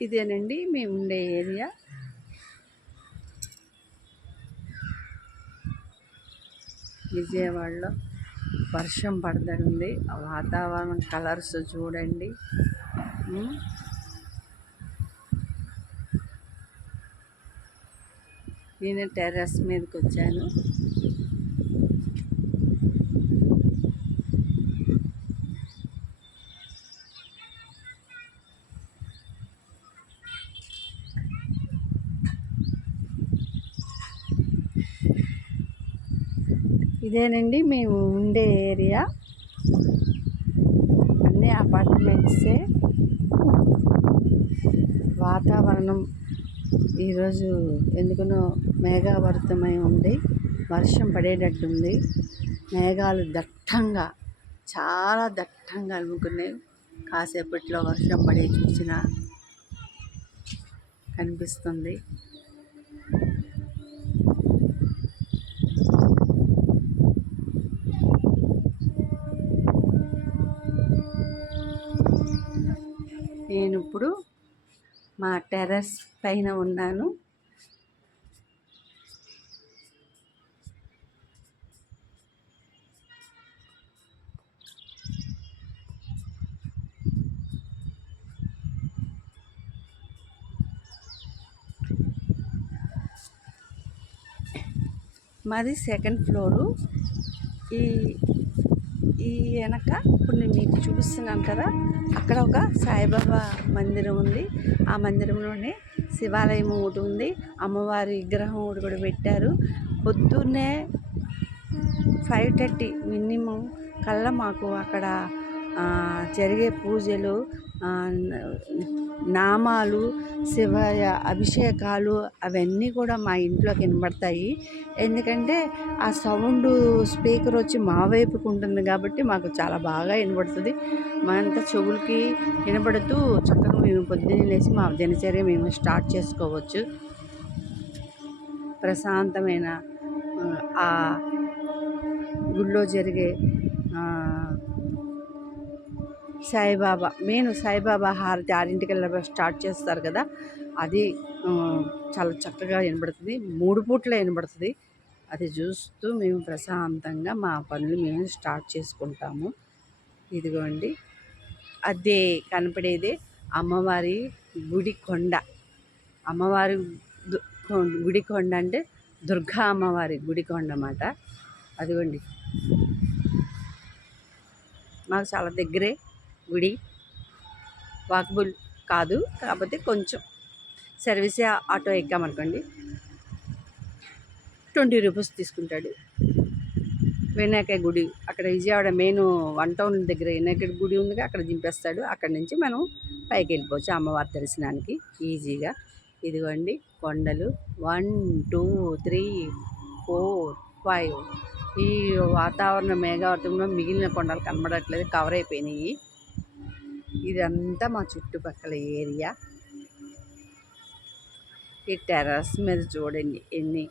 ఇదేనండి మేము ఉండే ఏరియా. విజయవాడలో వర్షం పడుతుంది ఆ వాతావరణం కలర్స్ చూడండి. నేను టెర్రస్ మీదకి వచ్చాను ఇదేనండి మేము ఉండే ఏరియా. అన్నీ అపార్ట్మెంట్సే. వాతావరణం ఈరోజు ఎందుకనో మేఘావృతమై ఉంది. వర్షం పడేటట్టుంది. మేఘాలు దట్టంగా చాలా దట్టంగా అలుముకున్నాయి. కాసేపట్లో వర్షం పడే చూసిన కనిపిస్తుంది. నేను ఇప్పుడు మా టెర్రస్ పైన ఉన్నాను. మాది సెకండ్ ఫ్లోరు. ఈ ఈ వెనక ఇప్పుడు నేను మీకు చూపిస్తున్నాను కదా అక్కడ ఒక సాయిబాబా మందిరం ఉంది. ఆ మందిరంలోనే శివాలయం ఒకటి ఉంది. అమ్మవారి విగ్రహం ఒకటి కూడా పెట్టారు. పొద్దున్నే ఫైవ్ థర్టీ మినిమం కల్లా మాకు అక్కడ జరిగే పూజలు నామాలు శివ అభిషేకాలు అవన్నీ కూడా మా ఇంట్లో వినబడతాయి. ఎందుకంటే ఆ సౌండ్ స్పీకర్ వచ్చి మా వైపుకు ఉంటుంది కాబట్టి మాకు చాలా బాగా వినబడుతుంది. మా చెవులకి వినబడుతూ చక్కగా మేము పొద్దున్నే లేచి మా దినచర్య మేము స్టార్ట్ చేసుకోవచ్చు. ప్రశాంతమైన ఆ, గుళ్ళో జరిగే సాయిబాబా మెయిన్ సాయిబాబా హారతి ఆరింటికల్లా స్టార్ట్ చేస్తారు కదా అది చాలా చక్కగా వినబడుతుంది. మూడు పూట్ల వినబడుతుంది. అది చూస్తూ మేము ప్రశాంతంగా మా పనులు మేము స్టార్ట్ చేసుకుంటాము. ఇదిగోండి. అదే కనపడేదే అమ్మవారి గుడి కొండ. అమ్మవారి దు- గుడి కొండ అంటే దుర్గా అమ్మవారి గుడి కొండ అన్నమాట. అదిగోండి. మాకు చాలా దగ్గరే గుడి వాకబుల్ కాదు కాకపోతే కొంచెం. సర్వీస్ ఆటో ఎక్కామనుకోండి ట్వంటీ రూపీస్ తీసుకుంటాడు. వినాయక గుడి అక్కడ విజయవాడ మెయిన్ వన్ టౌన్ దగ్గర వినాయక గుడి ఉందిగా అక్కడ దింపేస్తాడు. అక్కడ నుంచి మనం పైకి వెళ్ళిపోవచ్చు అమ్మవారి దర్శనానికి. ఈజీగా. ఇదిగోండి కొండలు. One two three four five. ఈ వాతావరణ మేఘావృతంలో మిగిలిన కొండలు కనబడట్లేదు కవర్ అయిపోయినాయి. ఇదంతా మా చుట్టుపక్కల ఏరియా. ఈ టెర్రస్ మీద చూడండి ఎన్ని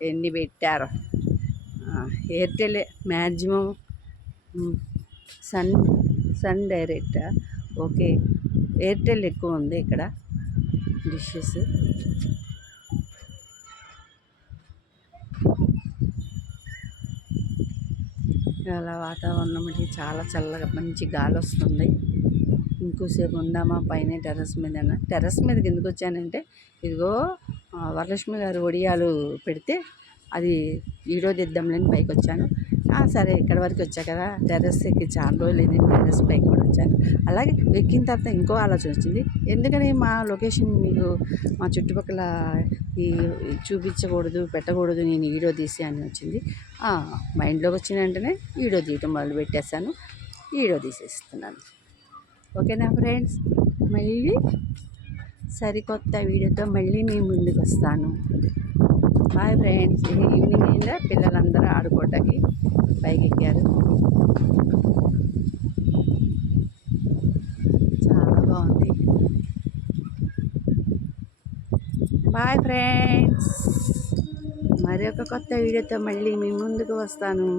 ఎన్ని పెట్టారో. Airtel maximum Sun Sun Direct okay Airtel ఎక్కువ ఉంది ఇక్కడ డిషెస్. అలా వాతావరణం చాలా చల్లగా మంచి గాలి వస్తుంది. ఇంకోసేపు ఉందామా? పైన టెర్రస్ మీద టెర్రస్ మీదకి ఎందుకు వచ్చానంటే ఇదిగో వరలక్ష్మి గారు ఒడియాలు పెడితే అది వీడియో దిద్దాంలేని పైకి వచ్చాను. సరే ఇక్కడ వరకు వచ్చా కదా? టెర్రస్ ఎక్కి చాలా రోజులు అయింది టెర్రస్ పైకి కూడా వచ్చాను. అలాగే ఎక్కిన తర్వాత ఇంకో ఆలోచన వచ్చింది. ఎందుకని మా లొకేషన్ మీకు మా చుట్టుపక్కల ఈ చూపించకూడదు పెట్టకూడదు నేను వీడియో తీసి అని వచ్చింది. మైండ్లోకి వచ్చిన వెంటనే వీడియో తీయటం మొదలు పెట్టేశాను వీడియో తీసేస్తున్నాను. ఓకేనా ఫ్రెండ్స్? మళ్ళీ సరికొత్త వీడియోతో మళ్ళీ మీ ముందుకు వస్తాను. Bye friends. ఈవినింగ్ అయిందా పిల్లలందరూ ఆడుకోవటానికి పైకి ఎక్కారు చాలా బాగుంది. Boy friends. మరి ఒక కొత్త వీడియోతో మళ్ళీ మీ ముందుకు వస్తాను.